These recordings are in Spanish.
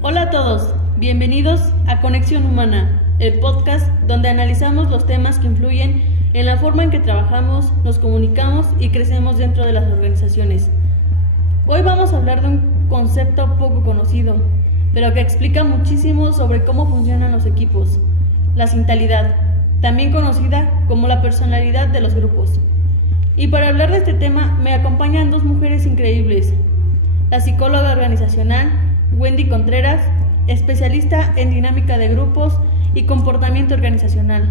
Hola a todos, bienvenidos a Conexión Humana, el podcast donde analizamos los temas que influyen en la forma en que trabajamos, nos comunicamos y crecemos dentro de las organizaciones. Hoy vamos a hablar de un concepto poco conocido, pero que explica muchísimo sobre cómo funcionan los equipos, la sintalidad, también conocida como la personalidad de los grupos. Y para hablar de este tema me acompañan dos mujeres increíbles, la psicóloga organizacional Wendy Contreras, especialista en dinámica de grupos y comportamiento organizacional.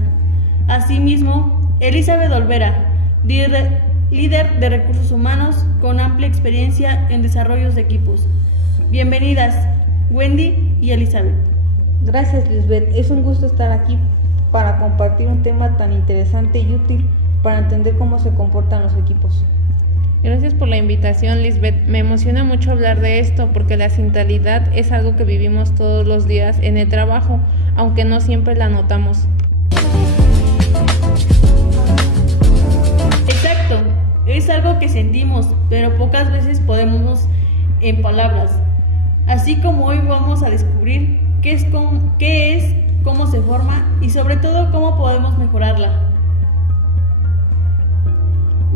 Asimismo, Elizabeth Olvera, líder de recursos humanos con amplia experiencia en desarrollos de equipos. Bienvenidas, Wendy y Elizabeth. Gracias, Lisbeth. Es un gusto estar aquí para compartir un tema tan interesante y útil para entender cómo se comportan los equipos. Gracias por la invitación, Lisbeth. Me emociona mucho hablar de esto porque la sintalidad es algo que vivimos todos los días en el trabajo, aunque no siempre la notamos. Exacto, es algo que sentimos, pero pocas veces podemos en palabras. Así como hoy vamos a descubrir qué es, cómo se forma y sobre todo cómo podemos mejorarla.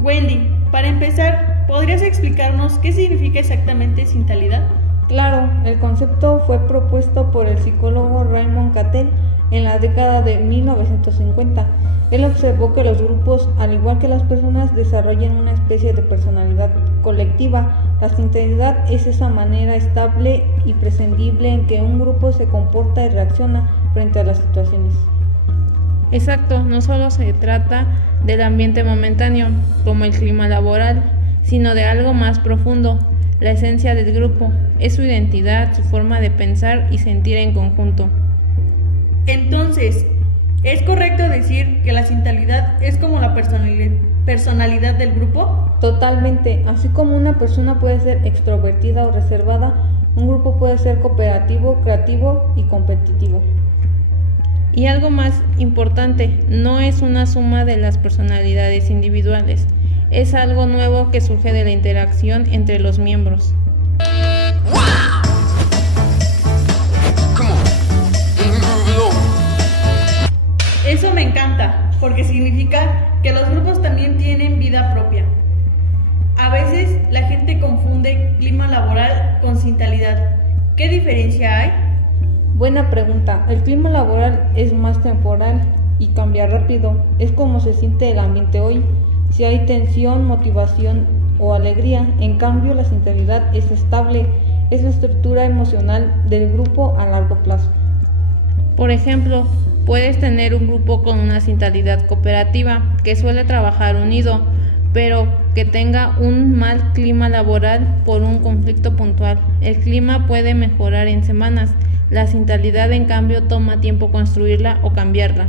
Wendy, para empezar, ¿podrías explicarnos qué significa exactamente sintalidad? Claro, el concepto fue propuesto por el psicólogo Raymond Cattell en la década de 1950. Él observó que los grupos, al igual que las personas, desarrollan una especie de personalidad colectiva. La sintalidad es esa manera estable y prescindible en que un grupo se comporta y reacciona frente a las situaciones. Exacto, no solo se trata del ambiente momentáneo, como el clima laboral, sino de algo más profundo, la esencia del grupo, es su identidad, su forma de pensar y sentir en conjunto. Entonces, ¿es correcto decir que la sintalidad es como la personalidad del grupo? Totalmente, así como una persona puede ser extrovertida o reservada, un grupo puede ser cooperativo, creativo y competitivo. Y algo más importante, no es una suma de las personalidades individuales, es algo nuevo que surge de la interacción entre los miembros. Eso me encanta, porque significa que los grupos también tienen vida propia. A veces la gente confunde clima laboral con sintalidad. ¿Qué diferencia hay? Buena pregunta. El clima laboral es más temporal y cambia rápido. Es como se siente el ambiente hoy, si hay tensión, motivación o alegría. En cambio, la sinceridad es estable, es la estructura emocional del grupo a largo plazo. Por ejemplo, puedes tener un grupo con una sintalidad cooperativa que suele trabajar unido, pero que tenga un mal clima laboral por un conflicto puntual. El clima puede mejorar en semanas. La sintalidad, en cambio, toma tiempo construirla o cambiarla.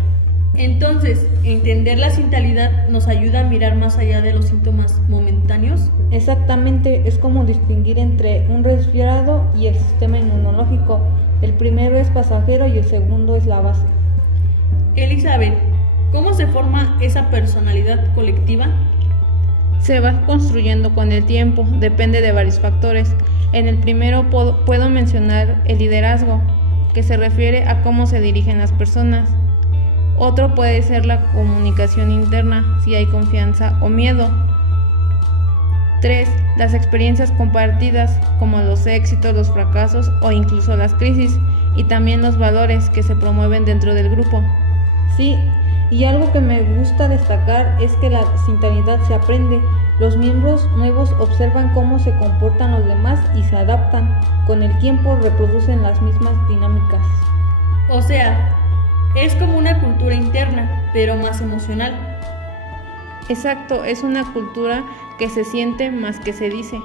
Entonces, entender la sintalidad nos ayuda a mirar más allá de los síntomas momentáneos. Exactamente, es como distinguir entre un resfriado y el sistema inmunológico. El primero es pasajero y el segundo es la base. Elizabeth, ¿cómo se forma esa personalidad colectiva? Se va construyendo con el tiempo, depende de varios factores. En el primero puedo mencionar el liderazgo, que se refiere a cómo se dirigen las personas. Otro puede ser la comunicación interna, si hay confianza o miedo. 3. Las experiencias compartidas, como los éxitos, los fracasos o incluso las crisis, y también los valores que se promueven dentro del grupo. Sí, y algo que me gusta destacar es que la sintalidad se aprende. Los miembros nuevos observan cómo se comportan los demás y se adaptan. Con el tiempo reproducen las mismas dinámicas. O sea, es como una cultura interna, pero más emocional. Exacto, es una cultura que se siente más que se dice.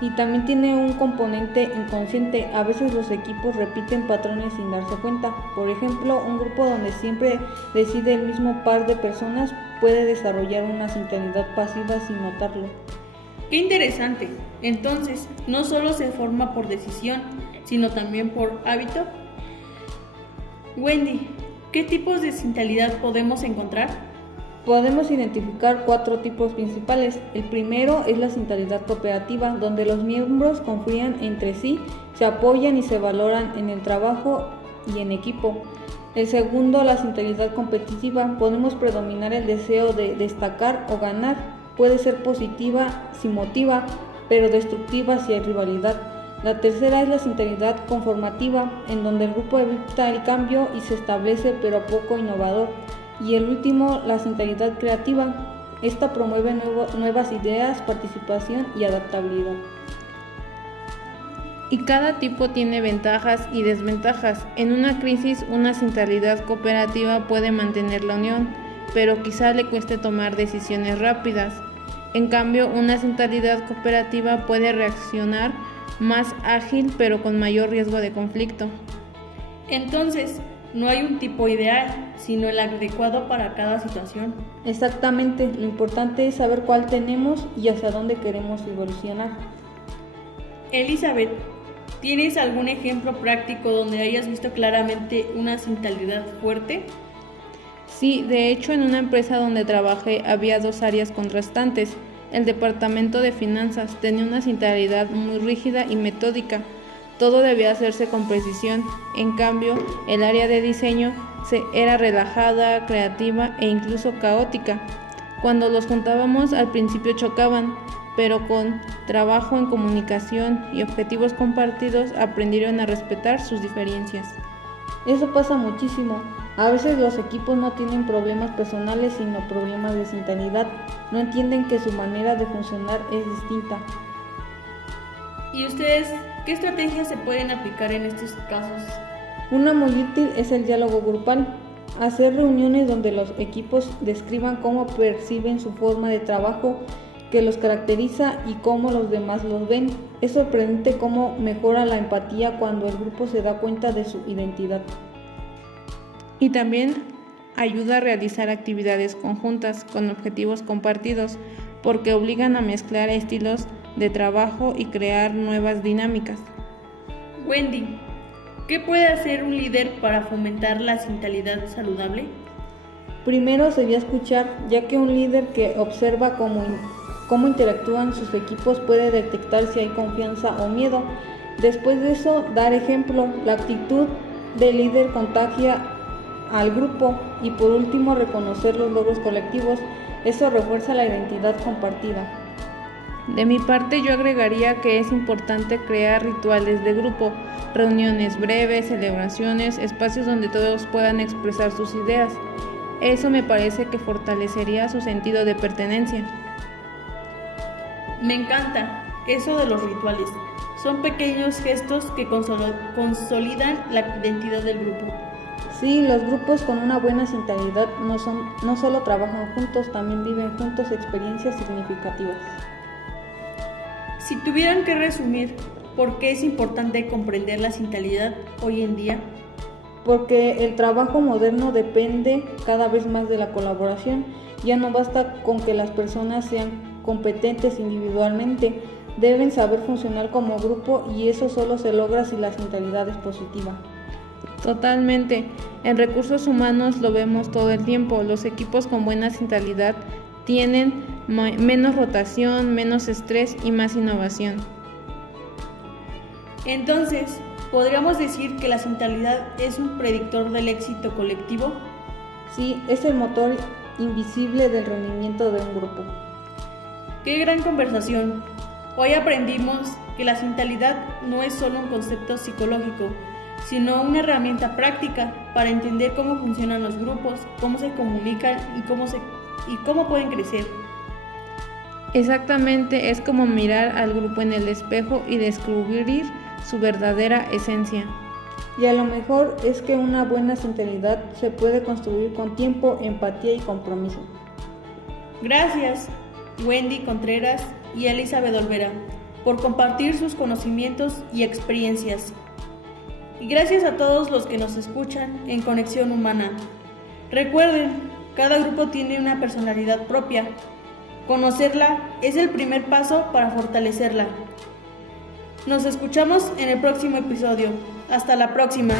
Y también tiene un componente inconsciente. A veces los equipos repiten patrones sin darse cuenta. Por ejemplo, un grupo donde siempre decide el mismo par de personas puede desarrollar una sintalidad pasiva sin notarlo. ¡Qué interesante! Entonces, no solo se forma por decisión, sino también por hábito. Wendy, ¿qué tipos de sintalidad podemos encontrar? Podemos identificar 4 tipos principales. El primero es la sintalidad cooperativa, donde los miembros confían entre sí, se apoyan y se valoran en el trabajo y en equipo. El segundo, la sintalidad competitiva. Podemos predominar el deseo de destacar o ganar. Puede ser positiva si motiva, pero destructiva si hay rivalidad. La tercera es la sintalidad conformativa, en donde el grupo evita el cambio y se establece pero poco innovador. Y el último, la sintalidad creativa. Esta promueve nuevas ideas, participación y adaptabilidad. Y cada tipo tiene ventajas y desventajas. En una crisis, una sintalidad cooperativa puede mantener la unión, pero quizá le cueste tomar decisiones rápidas. En cambio, una sintalidad cooperativa puede reaccionar más ágil, pero con mayor riesgo de conflicto. Entonces, no hay un tipo ideal, sino el adecuado para cada situación. Exactamente, lo importante es saber cuál tenemos y hacia dónde queremos evolucionar. Elizabeth, ¿tienes algún ejemplo práctico donde hayas visto claramente una sintalidad fuerte? Sí, de hecho en una empresa donde trabajé había 2 áreas contrastantes. El departamento de finanzas tenía una sintalidad muy rígida y metódica. Todo debía hacerse con precisión. En cambio, el área de diseño era relajada, creativa e incluso caótica. Cuando los juntábamos al principio chocaban, pero con trabajo en comunicación y objetivos compartidos aprendieron a respetar sus diferencias. Eso pasa muchísimo. A veces los equipos no tienen problemas personales, sino problemas de sintalidad. No entienden que su manera de funcionar es distinta. ¿Y ustedes qué estrategias se pueden aplicar en estos casos? Una muy útil es el diálogo grupal. Hacer reuniones donde los equipos describan cómo perciben su forma de trabajo, qué los caracteriza y cómo los demás los ven. Es sorprendente cómo mejora la empatía cuando el grupo se da cuenta de su identidad. Y también ayuda a realizar actividades conjuntas con objetivos compartidos, porque obligan a mezclar estilos de trabajo y crear nuevas dinámicas. Wendy, ¿qué puede hacer un líder para fomentar la sintalidad saludable? Primero sería escuchar, ya que un líder que observa cómo interactúan sus equipos puede detectar si hay confianza o miedo. Después de eso, dar ejemplo. La actitud del líder contagia al grupo. Y por último, reconocer los logros colectivos. Eso refuerza la identidad compartida. De mi parte, yo agregaría que es importante crear rituales de grupo, reuniones breves, celebraciones, espacios donde todos puedan expresar sus ideas. Eso me parece que fortalecería su sentido de pertenencia. Me encanta eso de los rituales. Son pequeños gestos que consolidan la identidad del grupo. Sí, los grupos con una buena sintalidad no solo trabajan juntos, también viven juntos experiencias significativas. Si tuvieran que resumir, ¿por qué es importante comprender la sintalidad hoy en día? Porque el trabajo moderno depende cada vez más de la colaboración. Ya no basta con que las personas sean competentes individualmente, deben saber funcionar como grupo y eso solo se logra si la sintalidad es positiva. Totalmente. En recursos humanos lo vemos todo el tiempo. Los equipos con buena sintalidad tienen menos rotación, menos estrés y más innovación. Entonces, ¿podríamos decir que la sintalidad es un predictor del éxito colectivo? Sí, es el motor invisible del rendimiento de un grupo. ¡Qué gran conversación! Hoy aprendimos que la sintalidad no es solo un concepto psicológico, sino una herramienta práctica para entender cómo funcionan los grupos, cómo se comunican y cómo pueden crecer. Exactamente, es como mirar al grupo en el espejo y descubrir su verdadera esencia. Y a lo mejor es que una buena sinceridad se puede construir con tiempo, empatía y compromiso. Gracias, Wendy Contreras y Elizabeth Olvera, por compartir sus conocimientos y experiencias. Y gracias a todos los que nos escuchan en Conexión Humana. Recuerden, cada grupo tiene una personalidad propia. Conocerla es el primer paso para fortalecerla. Nos escuchamos en el próximo episodio. Hasta la próxima.